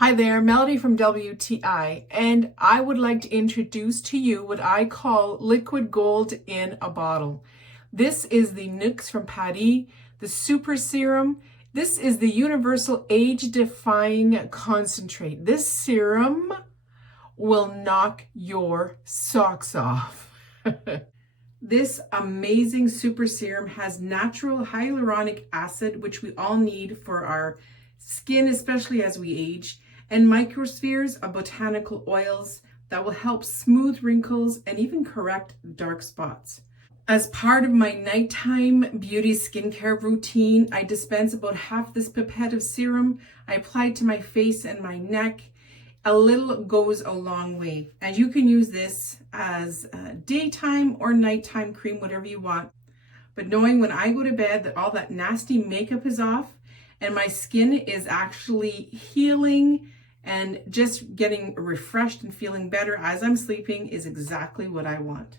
Hi there, Melody from WTI, and I would like to introduce to you what I call liquid gold in a bottle. This is the NUXE from Paris, the Super Serum. This is the universal age-defying concentrate. This serum will knock your socks off. This amazing super serum has natural hyaluronic acid, which we all need for our skin, especially as we age, and microspheres of botanical oils that will help smooth wrinkles and even correct dark spots. As part of my nighttime beauty skincare routine, I dispense about half this pipette of serum. I apply it to my face and my neck. A little goes a long way, and you can use this as a daytime or nighttime cream, whatever you want. But knowing when I go to bed that all that nasty makeup is off and my skin is actually healing and just getting refreshed and feeling better as I'm sleeping is exactly what I want.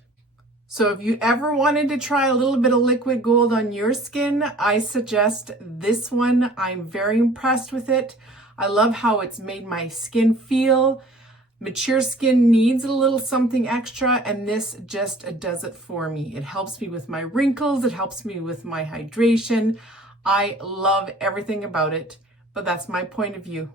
So if you ever wanted to try a little bit of liquid gold on your skin, I suggest this one. I'm very impressed with it. I love how it's made my skin feel. Mature skin needs a little something extra, and this just does it for me. It helps me with my wrinkles. It helps me with my hydration. I love everything about it, but that's my point of view.